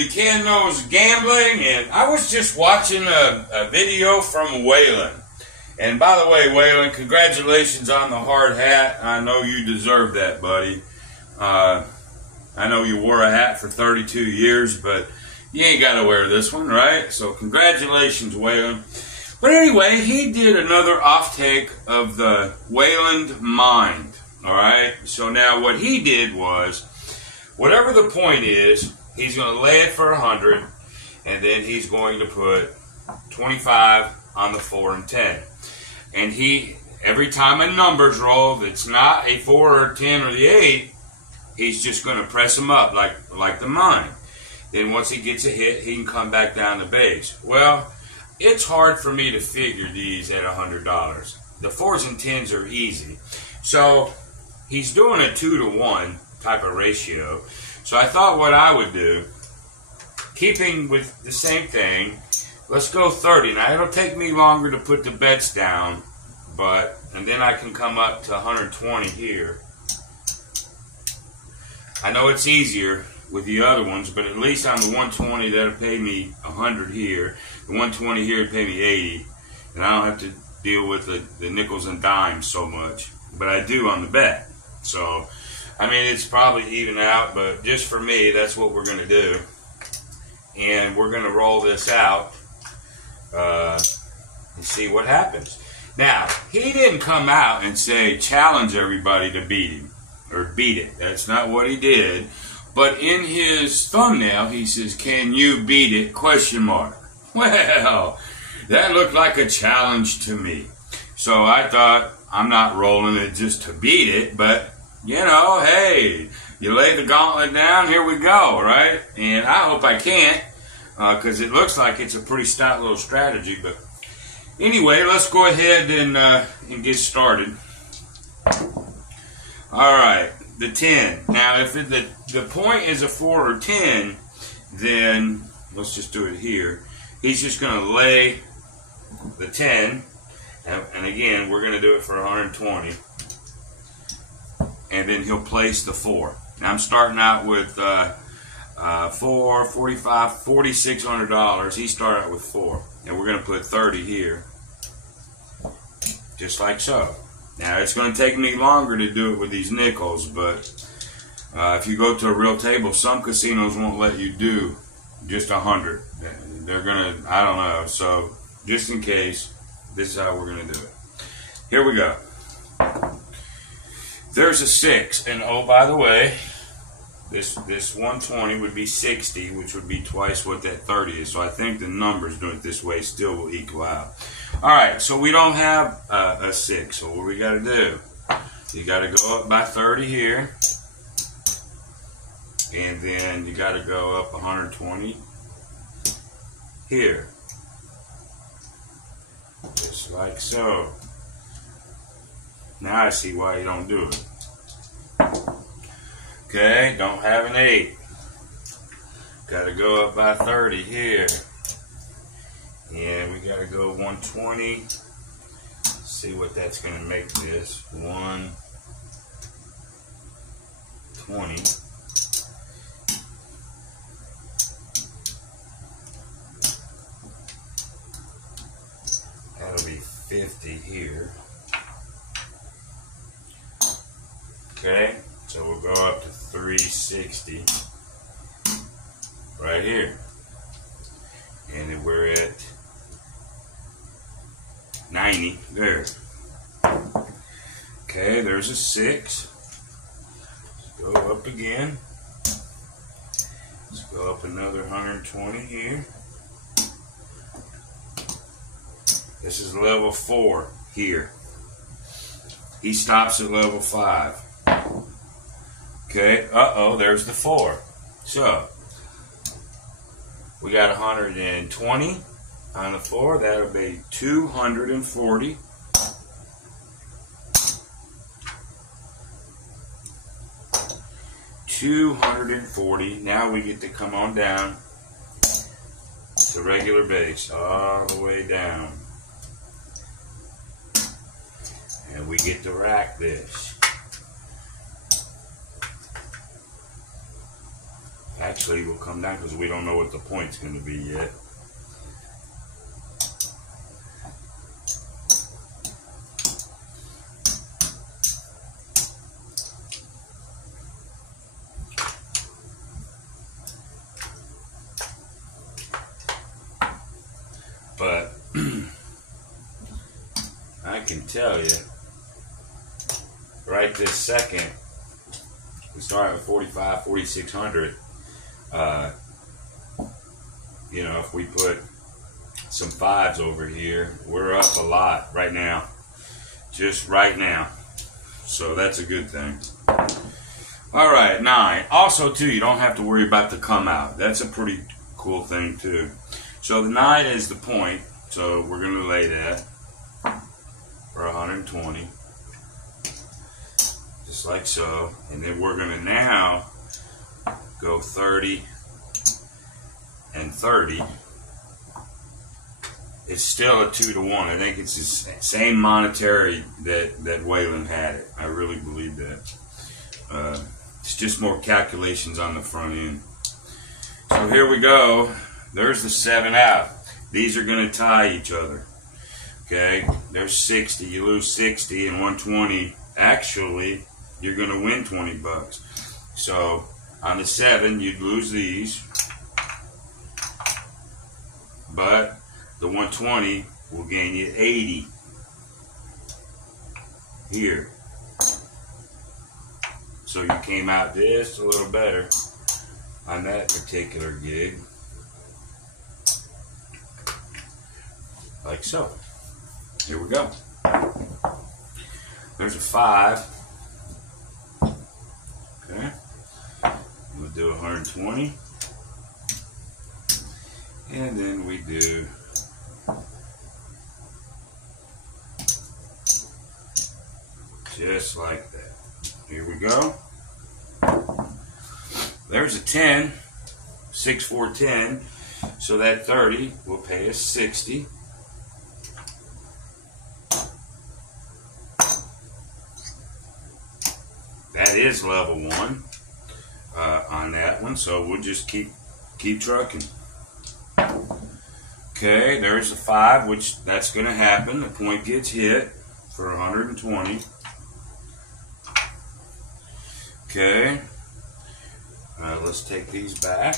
to Ken Knows Gambling, and I was just watching a video from Waylon. And by the way, Waylon, congratulations on the hard hat. I know you deserve that, buddy. I know you wore a hat for 32 years, but you ain't got to wear this one, right? So congratulations, Waylon. But anyway, he did another off-take of the Waylon Mind, all right? So now what he did was, whatever the point is, he's going to lay it for 100, and then he's going to put 25 on the 4 and 10. And every time a number's roll that's not a 4 or a 10 or the 8, he's just going to press them up like the Mind. Then once he gets a hit, he can come back down to base. Well, it's hard for me to figure these at $100. The 4s and 10s are easy. So he's doing a 2-to-1 type of ratio. So I thought what I would do, keeping with the same thing, let's go 30. Now it'll take me longer to put the bets down, and then I can come up to 120 here. I know it's easier with the other ones, but at least on the 120 that'll pay me 100 here. The 120 here would pay me 80, and I don't have to deal with the nickels and dimes so much, but I do on the bet. So I mean, it's probably even out, but just for me, that's what we're going to do. And we're going to roll this out and see what happens. Now, he didn't come out and say, challenge everybody to beat him, or beat it. That's not what he did. But in his thumbnail, he says, can you beat it, question mark. Well, that looked like a challenge to me. So I thought, I'm not rolling it just to beat it, but you know, hey, you lay the gauntlet down, here we go, right? And I hope I can't, because it looks like it's a pretty stout little strategy. But anyway, let's go ahead and get started. All right, the 10. Now, if the point is a 4 or 10, then let's just do it here. He's just going to lay the 10, and again, we're going to do it for 120. And then he'll place the 4. Now I'm starting out with $4, $45, $4,600. He started out with 4. And we're going to put 30 here. Just like so. Now it's going to take me longer to do it with these nickels, but if you go to a real table, some casinos won't let you do just 100. They're going to, I don't know. So just in case, this is how we're going to do it. Here we go. There's a 6, and oh, by the way, this 120 would be 60, which would be twice what that 30 is. So I think the numbers doing it this way still will equal out. All right, so we don't have a 6. So what we got to do? You got to go up by 30 here, and then you got to go up 120 here, just like so. Now I see why you don't do it. Okay, don't have an 8. Got to go up by 30 here. And we got to go 120. See what that's going to make this. 120. That'll be 50 here. Okay, so we'll go up to 360 right here. And then we're at 90 there. Okay, there's a 6. Let's go up again. Let's go up another 120 here. This is level 4 here. He stops at level 5. Okay, uh-oh, there's the 4. So, we got 120 on the 4. That'll be 240. $240. Now we get to come on down to regular base, all the way down. And we get to rack this. Actually, we'll come down because we don't know what the point's going to be yet. But I can tell you right this second, we start at 45, 4,600. You know, if we put some fives over here, we're up a lot right now. Just right now. So that's a good thing. All right, 9. Also, too, you don't have to worry about the come out. That's a pretty cool thing, too. So the 9 is the point. So we're going to lay that for 120. Just like so. And then we're going to now go 30 and 30. It's still a 2 to 1. I think it's the same monetary that Waylon had it. I really believe that. It's just more calculations on the front end. So here we go. There's the 7 out. These are going to tie each other. Okay, there's 60. You lose 60 and 120. Actually, you're going to win 20 bucks. So on the 7, you'd lose these. But the 120 will gain you 80 here. So you came out just a little better on that particular gig. Like so. Here we go. There's a 5. Okay. We'll do 120. And then we do just like that. Here we go. There's a 10. 6, 4, 10. So that 30 will pay us 60. That is level 1 on that one. So we'll just keep trucking. Okay, there's a 5, which that's going to happen. The point gets hit for 120. Okay, let's take these back.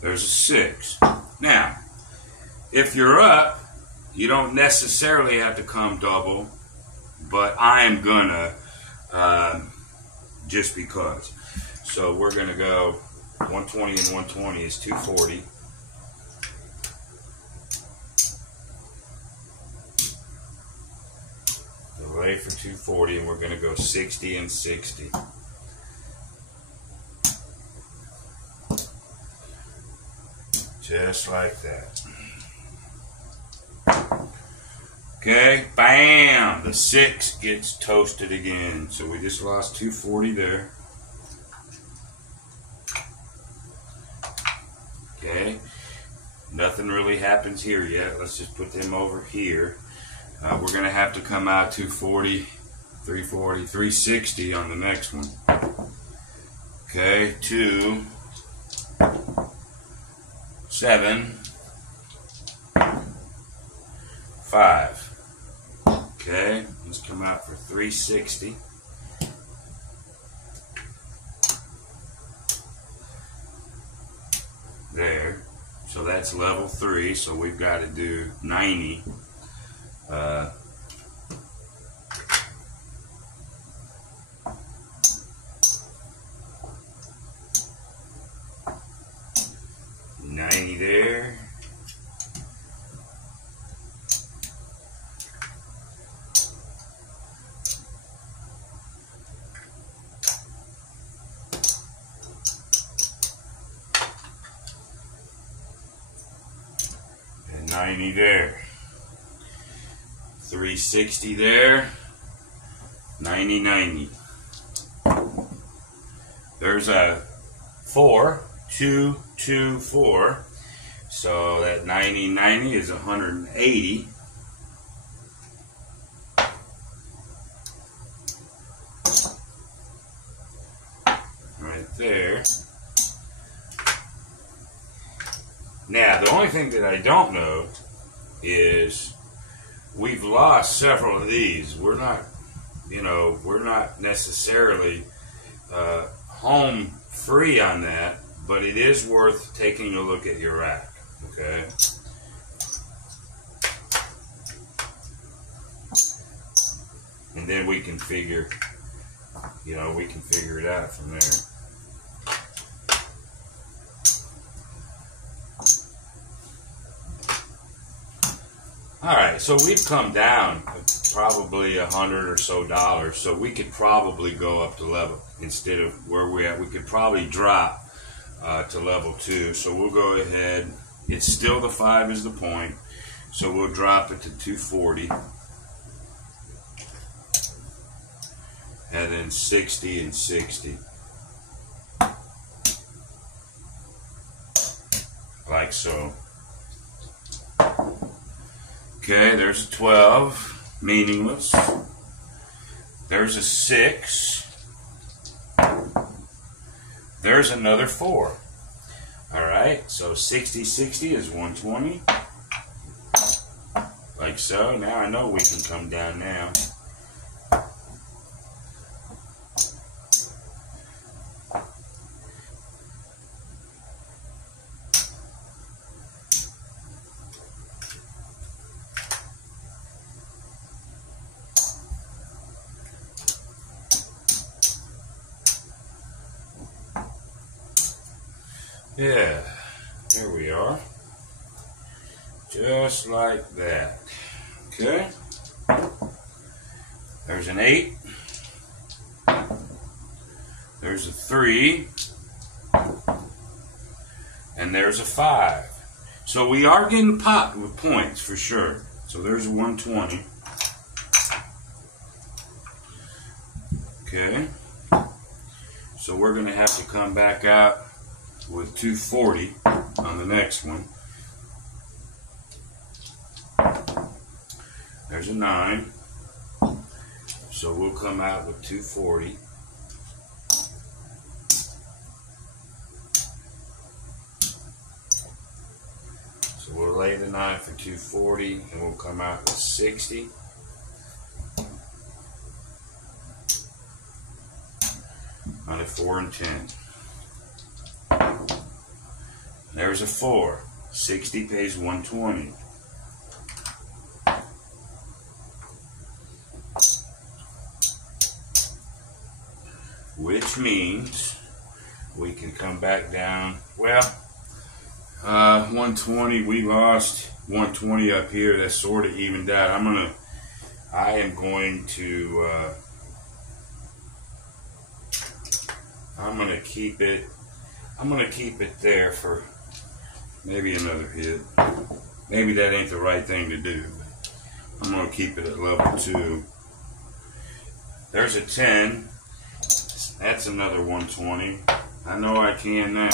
There's a 6. Now, if you're up, you don't necessarily have to come double, but I am gonna just because. So we're going to go 120 and 120 is 240. Lay for 240, and we're going to go 60 and 60. Just like that. Okay, bam! The 6 gets toasted again. So we just lost 240 there. Okay, nothing really happens here yet. Let's just put them over here. We're going to have to come out 240, 340, 360 on the next one. Okay, 2, 7, 5. Okay, let's come out for 360. There. So that's level 3, so we've got to do 90. Uh, 90 there. And 90 there. 360 there. 90, 90. There's a 4, 2, 2, 4. So that 90, 90 is 180. Now, the only thing that I don't know is we've lost several of these. We're not, we're not necessarily home free on that, but it is worth taking a look at your rack, okay? And then we can figure, we can figure it out from there. Alright, so we've come down probably $100 or so, so we could probably go up to level, instead of where we're at, we could probably drop to level 2. So we'll go ahead, it's still the 5 is the point, so we'll drop it to 240. And then 60 and 60. Like so. Okay, there's a 12, meaningless. There's a 6. There's another 4. Alright, so 60, 60 is 120. Like so. Now I know we can come down now. Yeah, there we are. Just like that. Okay. There's an 8. There's a 3. And there's a 5. So we are getting popped with points for sure. So there's a 120. Okay. So we're going to have to come back out with 240 on the next one. There's a 9. So we'll come out with 240. So we'll lay the 9 for 240 and we'll come out with 60. On a 4 and 10. There's a 4. 60 pays 120. Which means we can come back down. Well, 120, we lost 120 up here. That's sort of evened out. I am going to keep it. I'm gonna keep it there for maybe another hit. Maybe that ain't the right thing to do. I'm gonna keep it at level 2. There's a 10. That's another 120. I know I can now.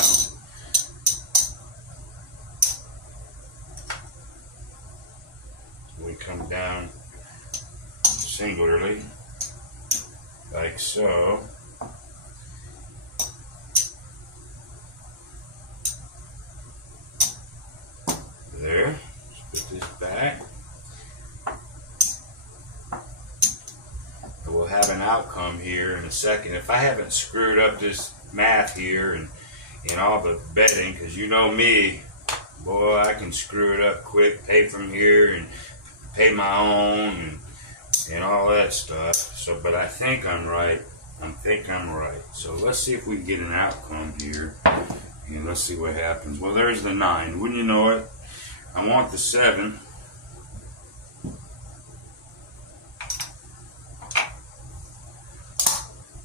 We come down singularly, like so. There. Let's put this back. And we'll have an outcome here in a second. If I haven't screwed up this math here and all the betting, because you know me, boy, I can screw it up quick, pay from here and pay my own and all that stuff. So, but I think I'm right. I'm right. So let's see if we can get an outcome here. And let's see what happens. Well, there's the 9. Wouldn't you know it? I want the 7.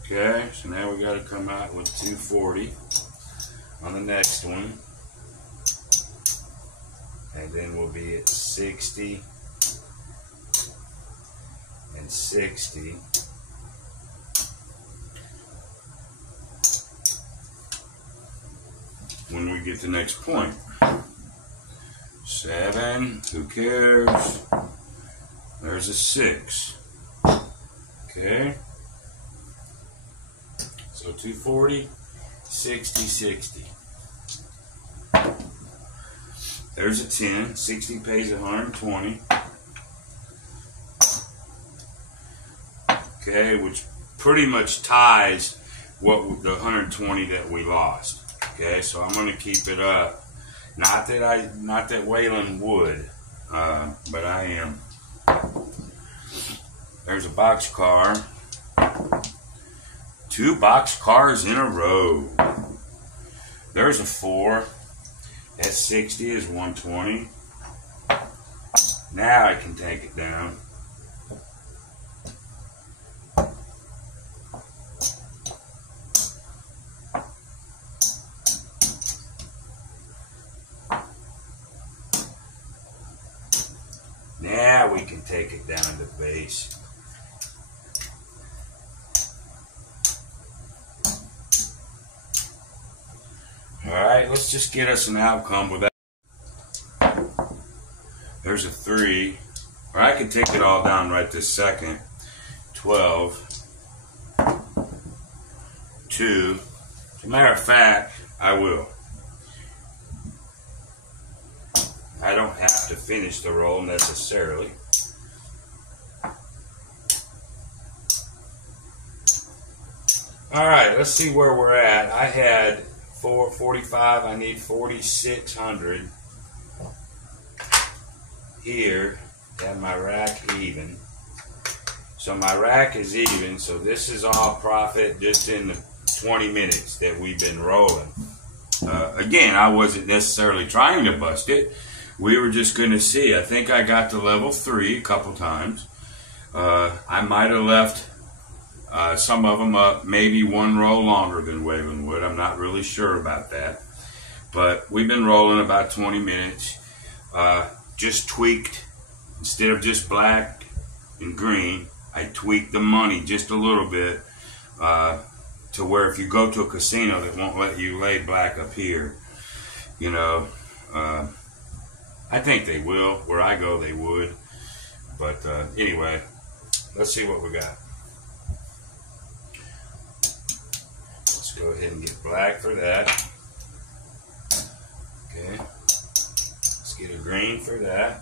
Okay, so now we got to come out with 240 on the next one. And then we'll be at 60 and 60. When we get the next point. 7, who cares? There's a 6. Okay. So 240, 60, 60. There's a 10. 60 pays 120. Okay, which pretty much ties what the 120 that we lost. Okay, so I'm going to keep it up. Not that Waylon would, but I am. There's a box car. 2 box cars in a row. There's a 4. That 60 is 120. Now I can take it down. Now we can take it down to base. Alright, let's just get us an outcome with that. There's a 3. Or I can take it all down right this second. 12. 2. As a matter of fact, I will. I don't have to finish the roll necessarily. Alright, let's see where we're at. I had 445, I need 4,600. Here, have my rack even. So my rack is even, so this is all profit just in the 20 minutes that we've been rolling. Again, I wasn't necessarily trying to bust it. We were just going to see. I think I got to level 3 a couple times. I might have left some of them up maybe one roll longer than Waylon would. I'm not really sure about that. But we've been rolling about 20 minutes. Just tweaked. Instead of just black and green, I tweaked the money just a little bit to where if you go to a casino, they won't let you lay black up here. You know, I think they will. Where I go, they would. But anyway, let's see what we got. Let's go ahead and get black for that. Okay. Let's get a green for that.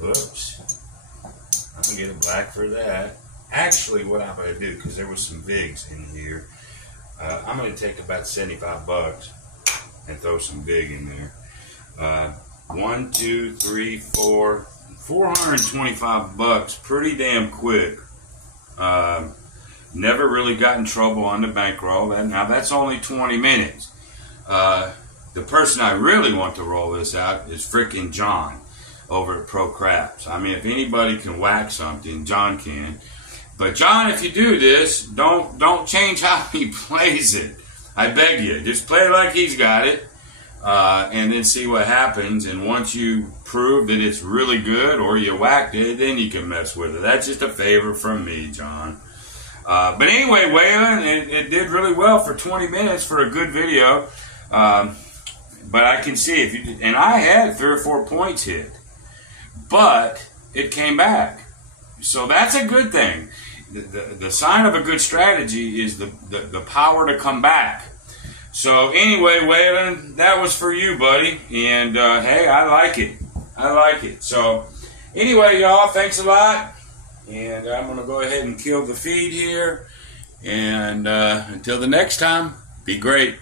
Whoops. I'm going to get a black for that. Actually, what I'm going to do, because there was some VIGs in here, I'm going to take about 75 bucks and throw some VIG in there. 1, 2, 3, 4, 425 bucks, pretty damn quick. Never really got in trouble on the bankroll. Now that's only 20 minutes. The person I really want to roll this out is freaking John over at Pro Craps. I mean, if anybody can whack something, John can. But John, if you do this, don't change how he plays it. I beg you, just play it like he's got it. And then see what happens, and once you prove that it's really good or you whacked it, then you can mess with it. That's just a favor from me, John. But anyway, Waylon, it did really well for 20 minutes for a good video. But I can see if you did, and I had 3 or 4 points hit, but it came back. So that's a good thing. The sign of a good strategy is the power to come back. So anyway, Waylon, that was for you, buddy. And hey, I like it. I like it. So anyway, y'all, thanks a lot. And I'm going to go ahead and kill the feed here. And until the next time, be great.